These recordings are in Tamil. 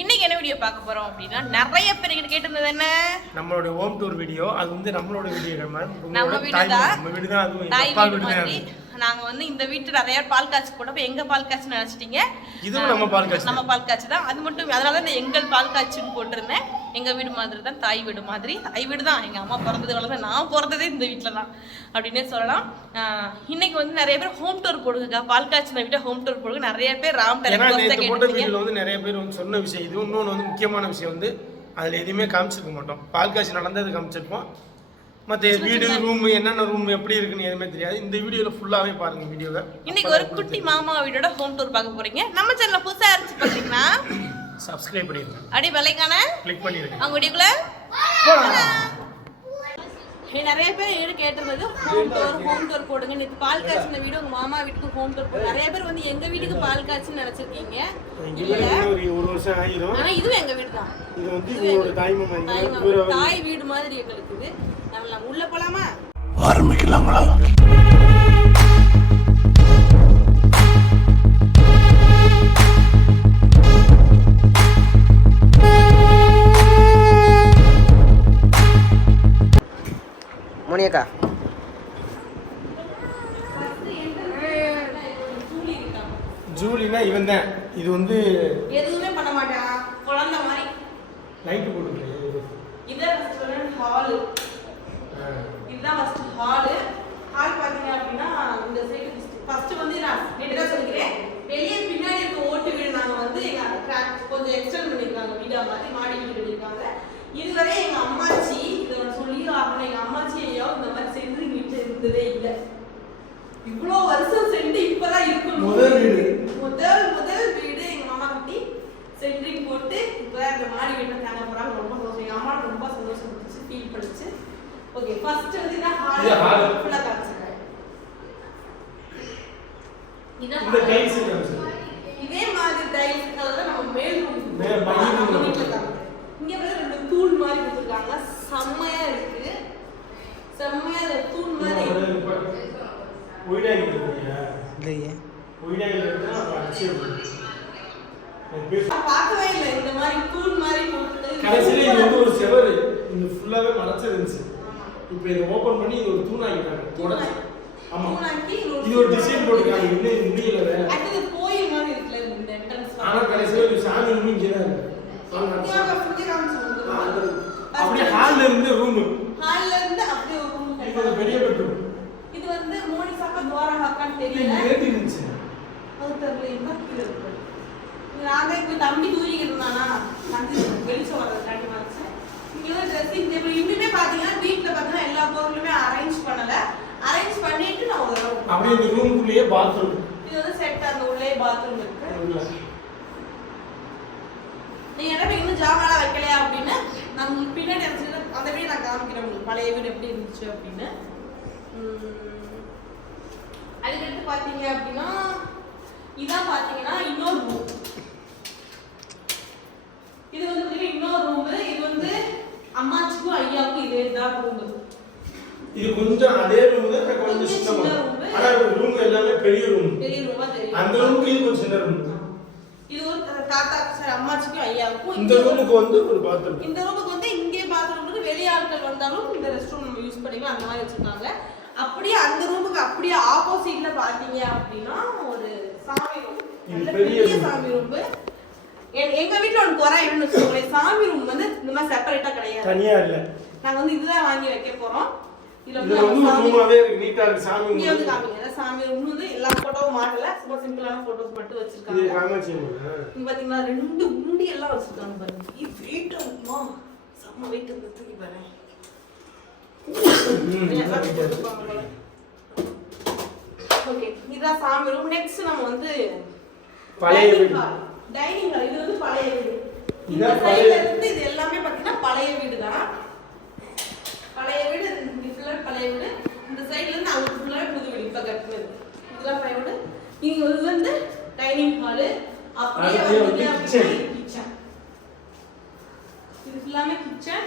இன்னைக்கு என்ன வீடியோ பார்க்க போறோம் அப்படின்னா நிறைய பேர் கிட்ட கேட்டிருந்தது என்ன நம்மளோட ஹோம் டூர் வீடியோ. அது வந்து நம்மளோட வீடியோ நம்ம வீடு தான் அதுவும் நாங்க வந்து இந்த வீட்டு நிறைய பால் காய்ச்சி போட்டப்ப எங்க பால் காய்ச்சி நினைச்சிட்டீங்க. இதுவும் நம்ம பால் காய்ச்சி தான். அது மட்டும் அதனால தான் எங்கள் பால் காய்ச்சின்னு போட்டிருந்தேன். எங்க வீடு மாதிரி தான், தாய் வீடு மாதிரி. தாய் வீடு தான், எங்க அம்மா பிறந்தது வளர்ந்து நான் பிறந்ததே இந்த வீட்டில் தான் அப்படின்னே சொல்லலாம். இன்னைக்கு வந்து நிறைய பேர் ஹோம் டூர் போடுங்க, பால் காய்ச்சின வீட்டை ஹோம் டூர் போடுங்க. நிறைய பேர் ராம் வீட்டில் வந்து நிறைய பேர் வந்து சொன்ன விஷயம் இது. இன்னொன்று வந்து முக்கியமான விஷயம் வந்து அதில் எதுவுமே காமிச்சிருக்க மாட்டோம். பால் காய்ச்சி நடந்தது காமிச்சிருப்போம். மற்ற வீடு ரூம் என்னென்ன ரூம் எப்படி இருக்குன்னு எதுவுமே தெரியாது. இந்த வீடியோவில் ஃபுல்லாகவே பாருங்க. வீடியோவை இன்னைக்கு ஒரு குட்டி மாமா வீடோட ஹோம் டூர் பார்க்க போறீங்க. நம்ம சேனல் புதுசாக இருந்துச்சு பார்த்தீங்கன்னா சப்ஸ்கிரைப் பண்ணிடுங்க, அடி பெல்லைக்கான கிளிக் பண்ணிடுங்க. அவங்க வீடியோக்குள்ள நிறைய பேர் கேட்டிருந்தது ஹோம் டூர் போடுங்க. நேற்று பால் காய்ச்சின வீடு உங்க மாமா வீட்டுக்கு ஹோம் டூர் போடுங்க. நிறைய பேர் வந்து எங்க வீட்டுக்கு பால் காய்ச்சின்னு நினைச்சிருக்கீங்க. ஒரு வருஷம் ஆயிரும். ஆனா இதுவும் எங்க வீடு தான். இது வந்து இவரோட தாய் வீடு மாதிரி எங்களுக்கு இது. நம்ம உள்ள போலாமா? ஆரம்பிக்கலாங்களா? மோனியக்கா ஜூலினா இவன் தான். இது வந்து எதுவுமே பண்ண மாட்டான், குழந்தை மாதிரி. லைட் போட்டுருக்கு. இதான் ஃபர்ஸ்ட் ஹால். இதுதான் ஃபர்ஸ்ட் ஹால். ஹால் பாத்தீங்க அப்படின்னா இந்த சைடு ஃபர்ஸ்ட் வந்து நான் நேரா சொல்லிக்கிறேன். வெளியே பின்னாடி இருக்க ஓட்டு வீடு நாங்க வந்து எங்க கொஞ்சம் எக்ஸ்டெண்ட் பண்ணிருக்காங்க. வீடா மாதிரி மாடி வீடு பண்ணிருக்காங்க. இதுவரை எங்க அம்மாச்சி இதை சொல்லி ஆகணும். எங்க அம்மாச்சி ஐயா இந்த மாதிரி சென்ட்ரிங் வீட்டுல இருந்ததே இல்லை. இவ்வளோ வருஷம் சென்று இப்பதான் இருக்கும். முதல் வீடு எங்க மாமா கட்டி சென்ட்ரிங் போட்டு இப்பதான் இந்த மாடி வீட்டுல தாங்க போறாங்க. ரொம்ப சந்தோஷம். எங்க அம்மா ரொம்ப சந்தோஷப்பட்டுச்சு, ஃபீல் பண்ணுச்சு. ஓகே, ஃபர்ஸ்ட் வந்து இதான் ஹால் ஃபுல்லா காமிச்சிருக்கேன். இதே மாதிரி டைல்ஸ் அதாவது நம்ம மேல் ரூம் வீட்டுல தான். இங்க வந்து ரெண்டு தூண் மாதிரி கொடுத்துருக்காங்க. செம்மையா இருக்கு. செம்மையா தூண் மாதிரி பார்க்கவே இல்லை. இந்த மாதிரி தூண் மாதிரி போட்டு கடைசியில இது வந்து ஒரு செவரு இந்த ஃபுல்லாவே மறைச்சிருந்துச்சு. இப்போ இதை ஓபன் பண்ணி இது ஒரு தூணாக்கிட்டாங்க. ஆமா, இது ஒரு டிசைன் போட்டுருக்காங்க. இன்னும் முடியல வேற. அது கோயில் மாதிரி இருக்குல்ல இந்த என்ட்ரன்ஸ். ஆனா கடைசியில ஒரு சாமி ரூம் இங்கே தான் இருக்கு. அப்படியே ஹால்ல இருந்து ரூம். ஹால்ல இருந்து அப்படியே ஒரு ரூம். இது பெரிய பெட்ரூம். இது வந்து மோனி சாப்பா துவாரா ஹாக்கான்னு தெரியல. இது இருந்துச்சு. அது தெரியல என்ன கீழ இருக்கு. நான் இப்ப தம்பி தூரிக்கிட்டு இருந்தானா வந்து வெளிச்சம் வரதுக்காண்டி வச்சேன். இங்க ஒரு ட்ரெஸ்ஸிங் டேபிள். இன்னுமே பாத்தீங்கன்னா வீட்ல பாத்தீங்கன்னா எல்லா பொருளுமே அரேஞ்ச் பண்ணல. அரேஞ்ச் பண்ணிட்டு நான் ஒரு அப்படியே இந்த ரூமுக்குள்ளேயே பாத்ரூம். இது வந்து செட் அந்த உள்ளே பாத்ரூம் இருக்கு. நீ என்ன இன்னும் ஜாமான் வைக்கலையா அப்படின்னு நம்ம பின்னாடி அந்த வீடு நான் காமிக்கிறேன் உங்களுக்கு. பழைய வீடு எப்படி இருந்துச்சு அப்படின்னு. அதுக்கடுத்து பாத்தீங்க அப்படின்னா இதான் பாத்தீங்கன்னா இன்னொரு ரூம். இது வந்து இன்னொரு ரூம். இது வந்து அம்மாச்சிக்கும் ஐயாவுக்கும் இதே தான் ரூம். இது கொஞ்சம் அதே ரூம் தான், கொஞ்சம் சின்ன ரூம். ஆனா ரூம் எல்லாமே பெரிய ரூம். பெரிய ரூமா தெரியும். அந்த ரூமுக்கு இது கொஞ்சம் சின்ன ரூம். இது ஒரு தாத்தா சார் அம்மாச்சிக்கும் ஐயாவுக்கும். இந்த ரூமுக்கு வந்து ஒரு பாத்ரூம். இந்த ரூமுக்கு வந்து இங்கே பாத்ரூம் இருக்கு. வெளி ஆட்கள் வந்தாலும் இந்த ரெஸ்ட் ரூம் நம்ம யூஸ் பண்ணிக்கலாம். அந்த மாதிரி வச்சிருக்காங்க. அப்படியே அந்த ரூமுக்கு அப்படியே ஆப்போசிட்ல பாத்தீங்க அப்படின்னா ஒரு சாமி ரூம். பெரிய சாமி ரூம். எங்க வீட்ல ஒரு குறை என்னன்னு வச்சுக்கோங்களேன். சாமி ரூம் வந்து இந்த மாதிரி செப்பரேட்டா கிடையாது, தனியா இல்ல. நாங்க வந்து இதுதான் வாங்கி வைக்க போறோம். இதுல வந்து ரூமாவே இருக்கு, நீட்டா இருக்கு. சாமி ரூம் இங்க வந்து காமிங்க. சாமி ரூம் வந்து எல்லா போட்டோவும் மாட்டல, ரொம்ப சிம்பிளான போட்டோஸ் மட்டும் வச்சிருக்காங்க. இது காமாட்சி அம்மன். இங்க பாத்தீங்கன்னா ரெண்டு உண்டி எல்லாம் வச்சிருக்காங்க பாருங்க. இது வெயிட் இருக்குமா? செம்ம வெயிட் இருக்கு. தூக்கி பாருங்க. ஓகே இதான் சாமி ரூம். நெக்ஸ்ட் நம்ம வந்து பழைய வீடு. Dining hall. இது வந்து பழைய வீடு. இந்த இதான் சைடுல இருந்து இது எல்லாமே பாத்தீங்கன்னா பழைய வீடு தான். பழைய வீடு இது ஃபுல்லா பழைய வீடு. இந்த சைடுல இருந்து அங்க ஃபுல்லா புது வீடு இப்ப கட்டுனது. இதெல்லாம் பழைய வீடு. இங்க வந்து டைனிங் ஹால். அப்படியே வந்து கிச்சன். இது ஃபுல்லாமே கிச்சன்.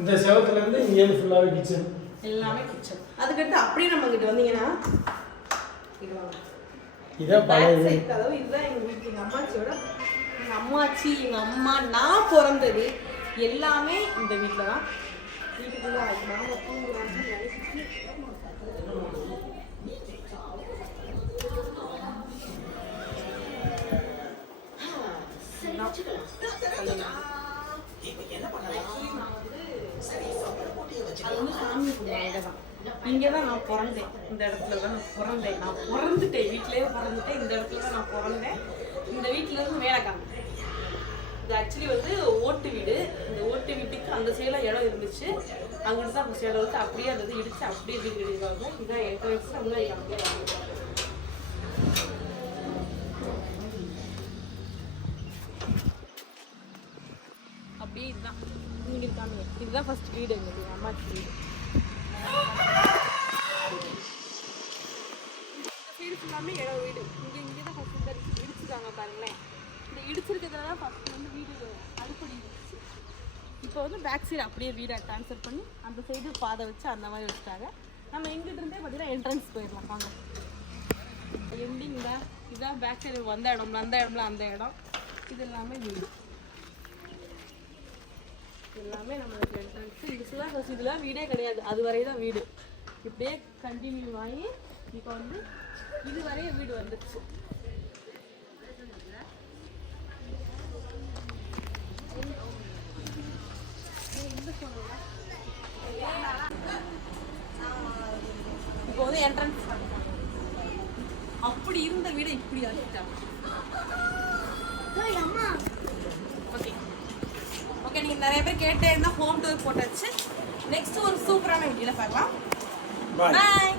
இந்த செவத்துல இருந்து இங்க ஃபுல்லாவே கிச்சன். எல்லாமே கிச்சன். அதுக்கடுத்து அப்படியே நம்ம கிட்ட வந்தீங்கன்னா இது வாங்க. இதான் பழைய வீடு. அதாவது இதுதான் எங்க வீட்டு எங்க அம்மாச்சியோட எங்க அம்மாச்சி எங்க அம்மா நான் பிறந்தது எல்லாமே இந்த வீட்டில் தான். வீட்டுக்குள்ள நாம தூங்குறாங்க. அது வந்து சாமி கும்பிடுறதான். இங்கே தான் நான் பிறந்தேன். இந்த இடத்துல தான் நான் பிறந்தேன். நான் பிறந்துட்டேன். வீட்டிலேயே பிறந்துட்டேன். இந்த இடத்துல தான் நான் பிறந்தேன். இந்த வீட்டில் இருந்து மேலே காணும். இது ஆக்சுவலி வந்து ஓட்டு வீடு. இந்த ஓட்டு வீட்டுக்கு அந்த சைடில் இடம் இருந்துச்சு. அங்கிட்டு தான் ஃபஸ்ட் இடம் வச்சு அப்படியே அந்த இடிச்சு அப்படியே வீடு கட்டிடுவாங்க. இதான் என்ட்ரன்ஸ். அப்படியே அப்படியே இதுதான் இங்கே இருக்காங்க. இதுதான் ஃபர்ஸ்ட் வீடு எங்களுக்கு அம்மாச்சி வீடு. இந்த சைடு ஃபுல்லாமே இடம் வீடு. இங்கே தான் ஃபஸ்ட் இடிச்சுருக்காங்க பாருங்களேன். இந்த இடிச்சிருக்கிறதுல தான் ஃபஸ்ட் வந்து வீடு அடுப்படி இருந்துச்சு. இப்போ வந்து பேக் சைடு அப்படியே வீடை ட்ரான்ஸ்ஃபர் பண்ணி அந்த சைடு பாதை வச்சு அந்த மாதிரி வச்சுட்டாங்க. நம்ம எங்கிட்ட இருந்தே பார்த்தீங்கன்னா என்ட்ரன்ஸ் போயிடலாம். வாங்க எண்டிங் தான். இதுதான் பேக் சைடு வந்த இடம்ல அந்த இடம்ல அந்த இடம். இது எல்லாமே வீடு. எல்லாமே நம்மளுக்கு என்ட்ரன்ஸ். இது ஃபுல்லாக ஃபஸ்ட் இதெல்லாம் வீடே கிடையாது. அது வரை தான் வீடு. இப்படியே கண்டினியூ ஆகி இப்போ வந்து இது வரைய வீடு வந்துடுச்சு. இப்போ வந்து என்ட்ரன்ஸ் அப்படி இருந்த வீடு இப்படி ஆகிட்டாங்க. ஓகே ஓகே, நீங்கள் நிறைய பேர் கேட்டே இருந்தால் ஹோம் டூர் போட்டாச்சு. நெக்ஸ்ட் ஒரு சூப்பரான வீடியோவில் பார்க்கலாம். பாய்.